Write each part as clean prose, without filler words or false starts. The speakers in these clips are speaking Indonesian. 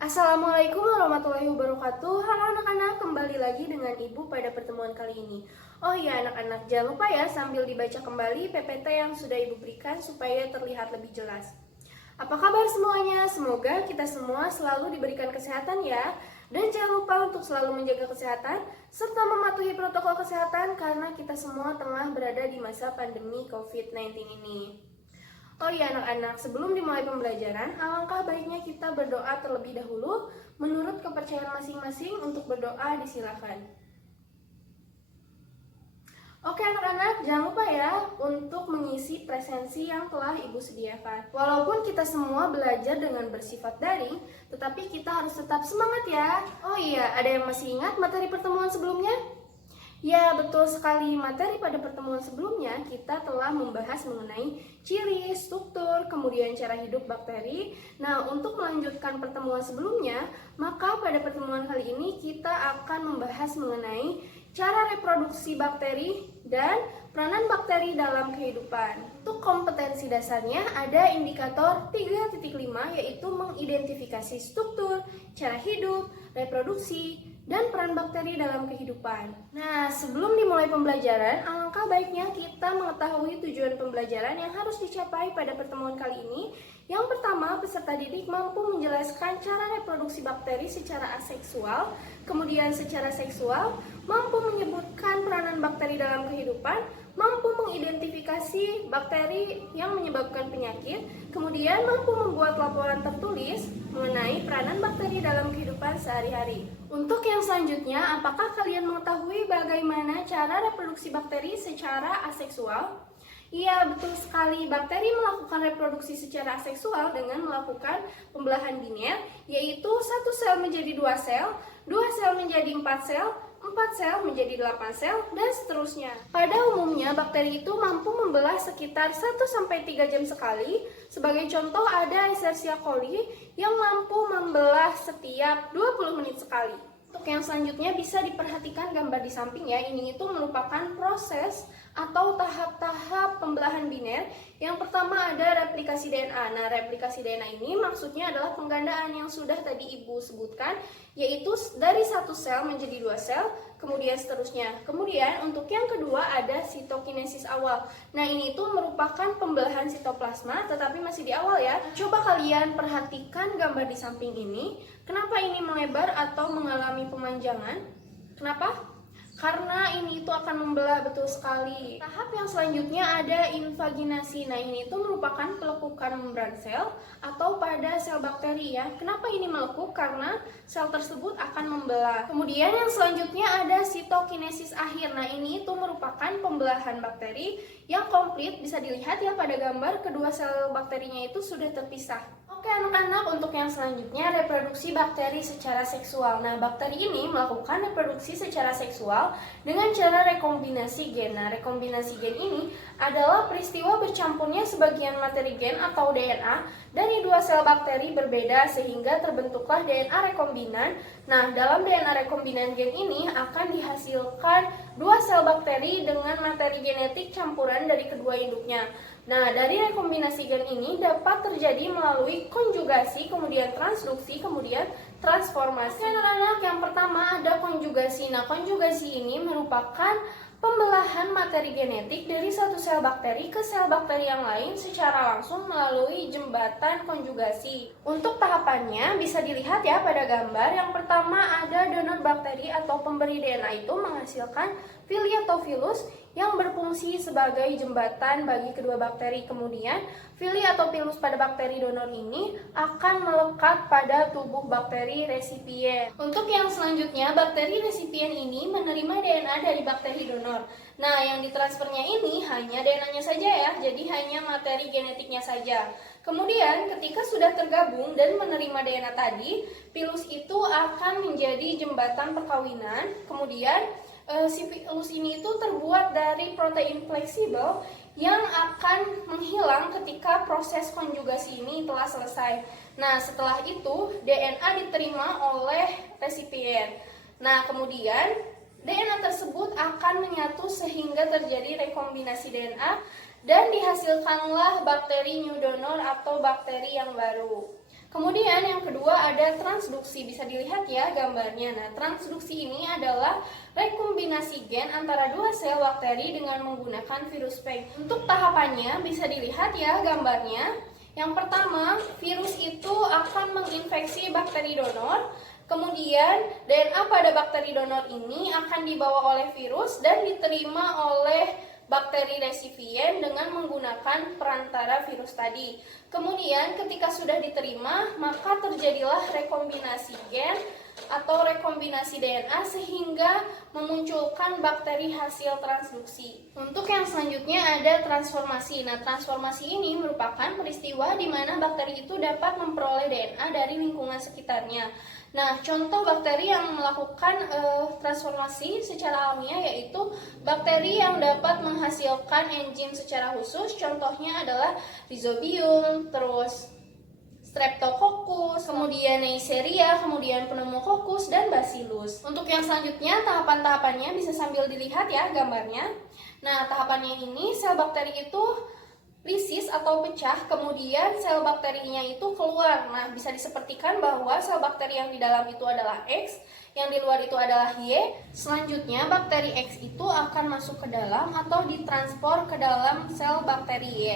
Assalamualaikum warahmatullahi wabarakatuh. Halo anak-anak, kembali lagi dengan Ibu pada pertemuan kali ini. Oh iya anak-anak, jangan lupa ya sambil dibaca kembali PPT yang sudah Ibu berikan supaya terlihat lebih jelas. Apa kabar semuanya? Semoga kita semua selalu diberikan kesehatan ya. Dan jangan lupa untuk selalu menjaga kesehatan serta mematuhi protokol kesehatan karena kita semua tengah berada di masa pandemi COVID-19 ini. Oh iya anak-anak, sebelum dimulai pembelajaran, alangkah baiknya kita berdoa terlebih dahulu. Menurut kepercayaan masing-masing, untuk berdoa disilakan. Oke anak-anak, jangan lupa ya untuk mengisi presensi yang telah Ibu sediakan. Walaupun kita semua belajar dengan bersifat daring, tetapi kita harus tetap semangat ya. Oh iya, ada yang masih ingat materi pertemuan sebelumnya? Ya, betul sekali. Materi pada pertemuan sebelumnya kita telah membahas mengenai ciri, struktur, kemudian cara hidup bakteri. Nah, untuk melanjutkan pertemuan sebelumnya, maka pada pertemuan kali ini kita akan membahas mengenai cara reproduksi bakteri dan peranan bakteri dalam kehidupan. Untuk kompetensi dasarnya ada indikator 3.5 yaitu mengidentifikasi struktur, cara hidup, reproduksi, dan peran bakteri dalam kehidupan. Nah, sebelum dimulai pembelajaran, alangkah baiknya kita mengetahui tujuan pembelajaran yang harus dicapai pada pertemuan kali ini. Yang pertama, peserta didik mampu menjelaskan cara reproduksi bakteri secara aseksual, kemudian secara seksual, mampu menyebutkan peranan bakteri dalam kehidupan, mampu mengidentifikasi bakteri yang menyebabkan penyakit, kemudian mampu membuat laporan tertulis mengenai peranan bakteri dalam kehidupan sehari-hari. Untuk yang selanjutnya, apakah kalian mengetahui bagaimana cara reproduksi bakteri secara aseksual? Iya, betul sekali. Bakteri melakukan reproduksi secara aseksual dengan melakukan pembelahan biner, yaitu satu sel menjadi dua sel menjadi 4 sel menjadi 8 sel, dan seterusnya. Pada umumnya, bakteri itu mampu membelah sekitar 1-3 jam sekali. Sebagai contoh, ada Escherichia coli yang mampu membelah setiap 20 menit sekali. Untuk yang selanjutnya bisa diperhatikan gambar di samping ya. Ini itu merupakan proses atau tahap-tahap pembelahan biner. Yang pertama ada replikasi DNA. Nah, replikasi DNA ini maksudnya adalah penggandaan yang sudah tadi Ibu sebutkan, yaitu dari satu sel menjadi 2 sel, kemudian seterusnya. Kemudian untuk yang kedua ada sitokinesis awal. Nah, ini itu merupakan pembelahan sitoplasma, tetapi masih di awal ya. Coba kalian perhatikan gambar di samping ini. Kenapa ini melebar atau mengalami pemanjangan? Kenapa? Karena ini itu akan membelah, betul sekali. Tahap yang selanjutnya ada invaginasi. Nah, ini itu merupakan pelekukan membran sel atau pada sel bakteri ya. Kenapa ini melekuk? Karena sel tersebut akan membelah. Kemudian yang selanjutnya ada sitokinesis akhir. Nah, ini itu merupakan pembelahan bakteri yang komplit. Bisa dilihat ya pada gambar, kedua sel bakterinya itu sudah terpisah. Oke anak-anak, untuk yang selanjutnya reproduksi bakteri secara seksual. Nah, bakteri ini melakukan reproduksi secara seksual dengan cara rekombinasi gen. Nah, rekombinasi gen ini adalah peristiwa bercampurnya sebagian materi gen atau DNA dari dua sel bakteri berbeda sehingga terbentuklah DNA rekombinan. Nah, dalam DNA rekombinan gen ini akan dihasilkan dua sel bakteri dengan materi genetik campuran dari kedua induknya. Nah, dari rekombinasi gen ini dapat terjadi melalui konjugasi, kemudian transduksi, kemudian transformasi. Oke anak-anak, yang pertama ada konjugasi. Nah, konjugasi ini merupakan pembelahan materi genetik dari satu sel bakteri ke sel bakteri yang lain secara langsung melalui jembatan konjugasi. Untuk tahapannya bisa dilihat ya pada gambar. Yang pertama ada donor bakteri atau pemberi DNA itu menghasilkan fili atau pilus yang berfungsi sebagai jembatan bagi kedua bakteri. Kemudian, fili atau pilus pada bakteri donor ini akan melekat pada tubuh bakteri resipien. Untuk yang selanjutnya, bakteri resipien ini menerima DNA dari bakteri donor. Nah, yang ditransfernya ini hanya DNA-nya saja ya, jadi hanya materi genetiknya saja. Kemudian, ketika sudah tergabung dan menerima DNA tadi, pilus itu akan menjadi jembatan perkawinan. Kemudian, si pilus ini itu terbuat dari protein fleksibel yang akan menghilang ketika proses konjugasi ini telah selesai. Nah, setelah itu DNA diterima oleh resipien. Nah, kemudian DNA tersebut akan menyatu sehingga terjadi rekombinasi DNA dan dihasilkanlah bakteri new donor atau bakteri yang baru. Kemudian yang kedua ada transduksi, bisa dilihat ya gambarnya. Nah, transduksi ini adalah rekombinasi gen antara dua sel bakteri dengan menggunakan virus PEG. Untuk tahapannya bisa dilihat ya gambarnya. Yang pertama, virus itu akan menginfeksi bakteri donor. Kemudian DNA pada bakteri donor ini akan dibawa oleh virus dan diterima oleh bakteri resipien dengan menggunakan perantara virus tadi. Kemudian ketika sudah diterima, maka terjadilah rekombinasi gen atau rekombinasi DNA sehingga memunculkan bakteri hasil transduksi. Untuk yang selanjutnya ada transformasi. Nah, transformasi ini merupakan peristiwa di mana bakteri itu dapat memperoleh DNA dari lingkungan sekitarnya. Nah, contoh bakteri yang melakukan transformasi secara alamiah yaitu bakteri yang dapat menghasilkan enzim secara khusus. Contohnya adalah Rhizobium, terus Streptococcus, kemudian Neisseria, kemudian Pneumococcus, dan Bacillus. Untuk yang selanjutnya, tahapan-tahapannya bisa sambil dilihat ya gambarnya. Nah, tahapannya ini sel bakteri itu lisis atau pecah, kemudian sel bakterinya itu keluar. Nah, bisa disepertikan bahwa sel bakteri yang di dalam itu adalah X, yang di luar itu adalah Y. Selanjutnya, bakteri X itu akan masuk ke dalam atau ditranspor ke dalam sel bakteri Y.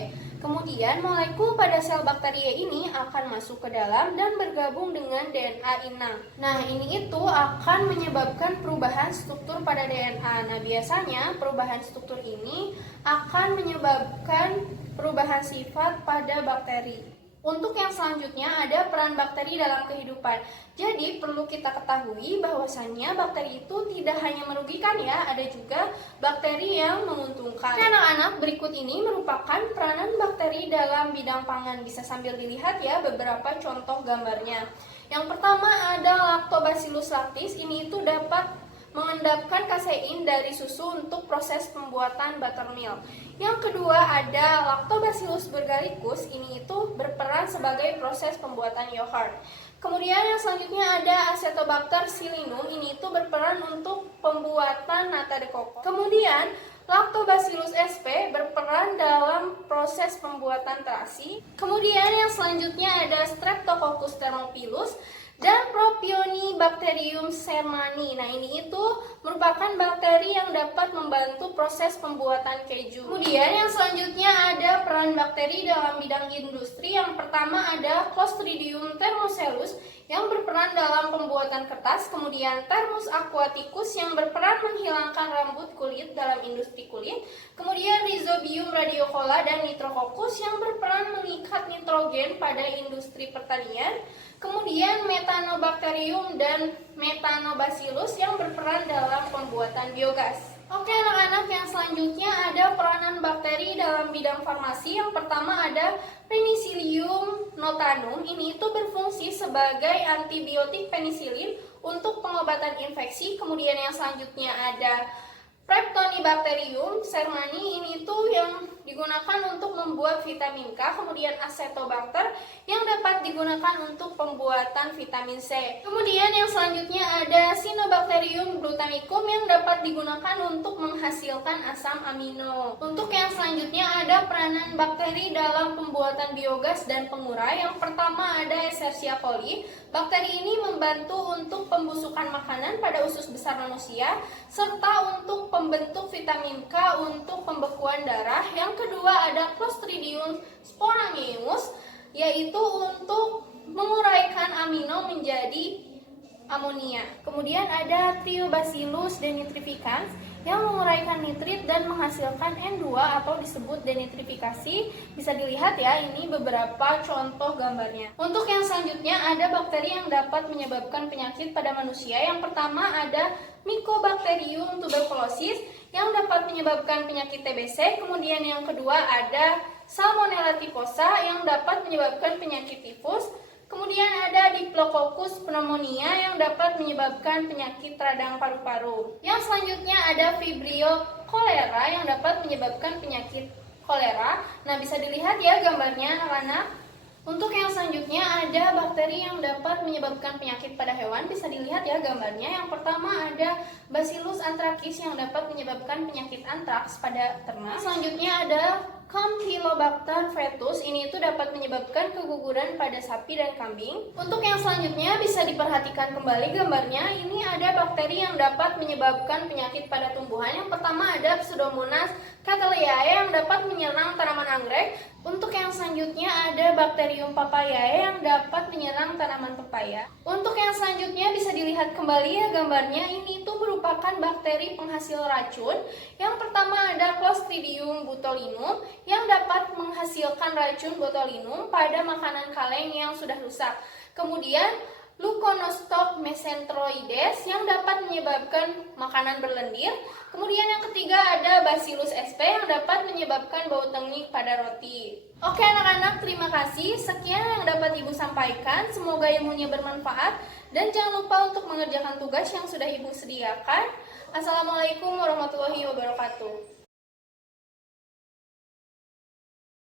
Kemudian, molekul pada sel bakteri Y ini akan masuk ke dalam dan bergabung dengan DNA inang. Nah, ini itu akan menyebabkan perubahan struktur pada DNA. Nah, biasanya perubahan struktur ini akan menyebabkan perubahan sifat pada bakteri. Untuk yang selanjutnya ada peran bakteri dalam kehidupan. Jadi perlu kita ketahui bahwasannya bakteri itu tidak hanya merugikan ya, ada juga bakteri yang menguntungkan. Anak-anak, berikut ini merupakan peranan bakteri dalam bidang pangan. Bisa sambil dilihat ya beberapa contoh gambarnya. Yang pertama ada Lactobacillus lactis, ini itu dapat mengendapkan kasein dari susu untuk proses pembuatan buttermilk. Yang kedua ada Lactobacillus burgallicus, ini itu berperan sebagai proses pembuatan yogurt. Kemudian yang selanjutnya ada Acetobacter pseudomonas, ini itu berperan untuk pembuatan nata de coco. Kemudian Lactobacillus sp berperan dalam proses pembuatan terasi. Kemudian yang selanjutnya ada Streptococcus thermophilus dan Propionibacterium shermani. Nah, ini itu merupakan bakteri yang dapat membantu proses pembuatan keju. Kemudian yang selanjutnya ada peran bakteri dalam bidang industri. Yang pertama ada Clostridium thermococcus yang berperan dalam pembuatan kertas, kemudian Thermus aquaticus yang berperan menghilangkan rambut kulit dalam industri kulit, kemudian Rhizobium radiocola dan Nitrococcus yang berperan mengikat nitrogen pada industri pertanian, kemudian Methanobacterium dan Methanobacillus yang berperan dalam pembuatan biogas. Oke anak-anak, yang selanjutnya ada peranan bakteri dalam bidang farmasi. Yang pertama ada Penicillium notanum, ini itu berfungsi sebagai antibiotik penisilin untuk pengobatan infeksi. Kemudian yang selanjutnya ada Preptonibacterium shermani, ini itu yang digunakan untuk membuat vitamin K. Kemudian Acetobacter yang dapat digunakan untuk pembuatan vitamin C. Kemudian yang selanjutnya ada Cyanobacterium glutamicum yang dapat digunakan untuk menghasilkan asam amino. Untuk yang selanjutnya ada peranan bakteri dalam pembuatan biogas dan pengurai. Yang pertama ada Escherichia coli. Bakteri ini membantu untuk pembusukan makanan pada usus besar manusia serta untuk pembentuk vitamin K untuk pembekuan darah. Yang kedua ada Clostridium sporangius, yaitu untuk menguraikan amino menjadi amonia. Kemudian ada Triobacillus denitrificans yang menguraikan nitrit dan menghasilkan N2 atau disebut denitrifikasi. Bisa dilihat ya, ini beberapa contoh gambarnya. Untuk yang selanjutnya ada bakteri yang dapat menyebabkan penyakit pada manusia. Yang pertama ada Mycobacterium tuberculosis yang dapat menyebabkan penyakit TBC. Kemudian yang kedua ada Salmonella typhosa yang dapat menyebabkan penyakit tifus. Kemudian ada Diplococcus pneumonia yang dapat menyebabkan penyakit radang paru-paru. Yang selanjutnya ada Vibrio cholera yang dapat menyebabkan penyakit kolera. Nah, bisa dilihat ya gambarnya anak-anak. Untuk yang selanjutnya ada bakteri yang dapat menyebabkan penyakit pada hewan. Bisa dilihat ya gambarnya. Yang pertama ada Bacillus anthracis yang dapat menyebabkan penyakit antraks pada ternak. Selanjutnya ada Campylobacter fetus ini itu dapat menyebabkan keguguran pada sapi dan kambing. Untuk yang selanjutnya bisa diperhatikan kembali gambarnya. Ini ada bakteri yang dapat menyebabkan penyakit pada tumbuhan. Yang pertama ada Pseudomonas cattleyae yang dapat menyerang tanaman anggrek. Untuk yang selanjutnya ada Bacterium papayae yang dapat menyerang tanaman pepaya. Untuk yang selanjutnya bisa dilihat kembali ya gambarnya. Ini itu merupakan bakteri penghasil racun. Yang pertama ada Clostridium botulinum yang dapat menghasilkan racun botulinum pada makanan kaleng yang sudah rusak. Kemudian Leuconostoc mesenteroides yang dapat menyebabkan makanan berlendir. Kemudian yang ketiga ada Bacillus sp yang dapat menyebabkan bau tengik pada roti. Oke anak-anak, terima kasih. Sekian yang dapat Ibu sampaikan. Semoga ilmunya bermanfaat. Dan jangan lupa untuk mengerjakan tugas yang sudah Ibu sediakan. Assalamualaikum warahmatullahi wabarakatuh.